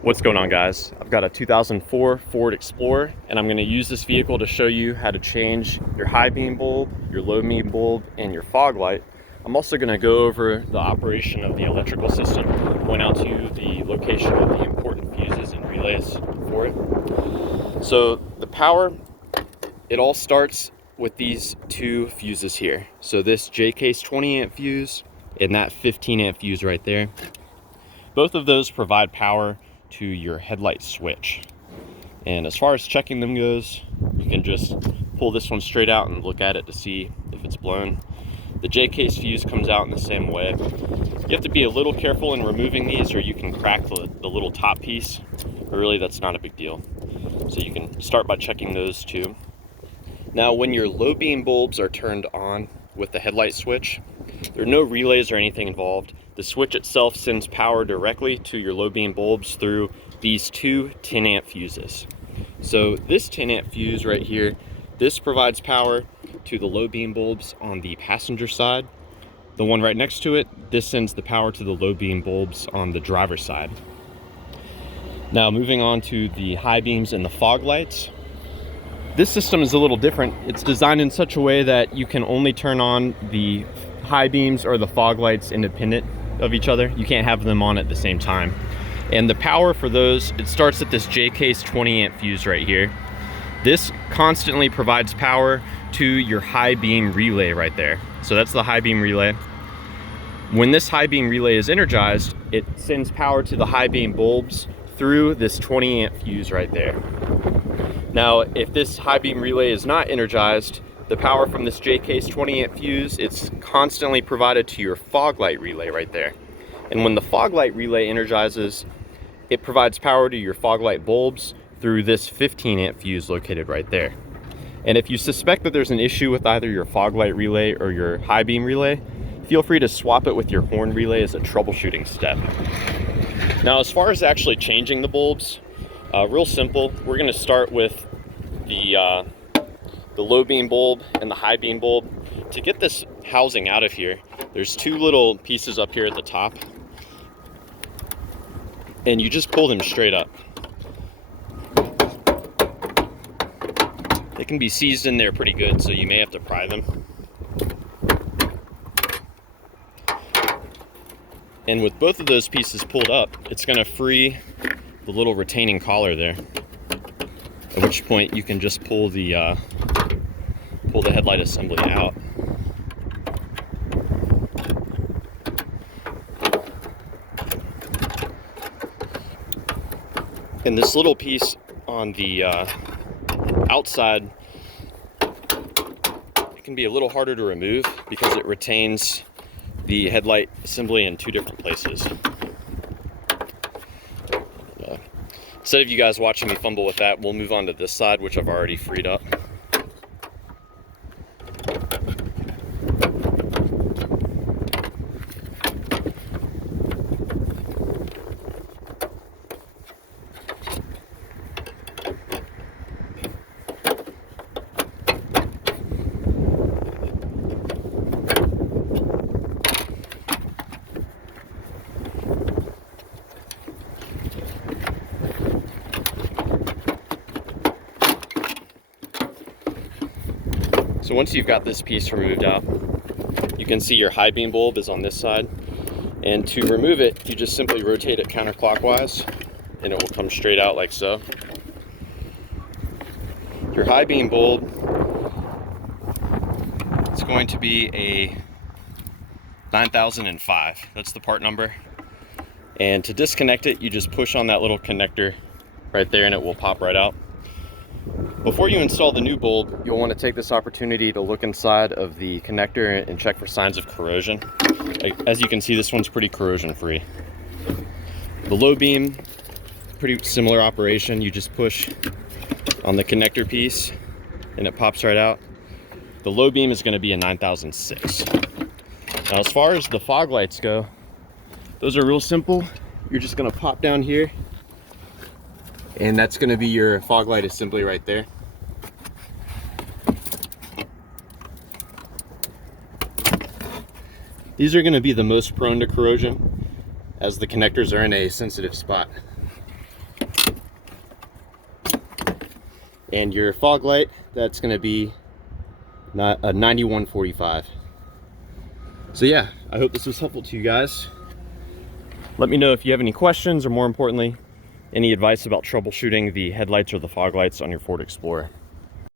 What's going on, guys? I've got a 2004 Ford Explorer, and I'm going to use this vehicle to show you how to change your high beam bulb, your low beam bulb, and your fog light. I'm also going to go over the operation of the electrical system, point out to you the location of the important fuses and relays for it. So the power, it all starts with these two fuses here. So this J-case 20 amp fuse and that 15 amp fuse right there. Both of those provide power to your headlight switch. And as far as checking them goes, you can just pull this one straight out and look at it to see if it's blown. The J-case fuse comes out in the same way. You have to be a little careful in removing these, or you can crack the little top piece, but really that's not a big deal. So you can start by checking those too. Now, when your low beam bulbs are turned on with the headlight switch, there are no relays or anything involved. The switch itself sends power directly to your low beam bulbs through these two 10 amp fuses. So this 10 amp fuse right here, this provides power to the low beam bulbs on the passenger side. The one right next to it, this sends the power to the low beam bulbs on the driver's side. Now moving on to the high beams and the fog lights. This system is a little different. It's designed in such a way that you can only turn on the high beams or the fog lights independent of each other. You can't have them on at the same time. And the power for those, it starts at this J-case 20 amp fuse right here. This constantly provides power to your high beam relay right there. So that's the high beam relay. When this high beam relay is energized, it sends power to the high beam bulbs through this 20 amp fuse right there. Now, if this high beam relay is not energized, the power from this J-case 20 amp fuse, it's constantly provided to your fog light relay right there. And when the fog light relay energizes, it provides power to your fog light bulbs through this 15 amp fuse located right there. And if you suspect that there's an issue with either your fog light relay or your high beam relay, feel free to swap it with your horn relay as a troubleshooting step. Now, as far as actually changing the bulbs, real simple. We're going to start with the low beam bulb and the high beam bulb. To get this housing out of here, there's two little pieces up here at the top, and you just pull them straight up. They can be seized in there pretty good, so you may have to pry them. And with both of those pieces pulled up, it's going to free the little retaining collar there, at which point you can just pull the headlight assembly out. And this little piece on the outside, it can be a little harder to remove because it retains the headlight assembly in two different places. Instead of you guys watching me fumble with that, we'll move on to this side, which I've already freed up. So once you've got this piece removed out, you can see your high beam bulb is on this side. And to remove it, you just simply rotate it counterclockwise and it will come straight out like so. Your high beam bulb is going to be a 9005. That's the part number. And to disconnect it, you just push on that little connector right there and it will pop right out. Before you install the new bulb, you'll want to take this opportunity to look inside of the connector and check for signs of corrosion. As you can see, this one's pretty corrosion free. The low beam, pretty similar operation. You just push on the connector piece and it pops right out. The low beam is going to be a 9006. Now, as far as the fog lights go, those are real simple. You're just going to pop down here, and that's going to be your fog light assembly right there. These are going to be the most prone to corrosion, as the connectors are in a sensitive spot. And your fog light, that's going to be a 9145. So yeah, I hope this was helpful to you guys. Let me know if you have any questions, or more importantly, any advice about troubleshooting the headlights or the fog lights on your Ford Explorer.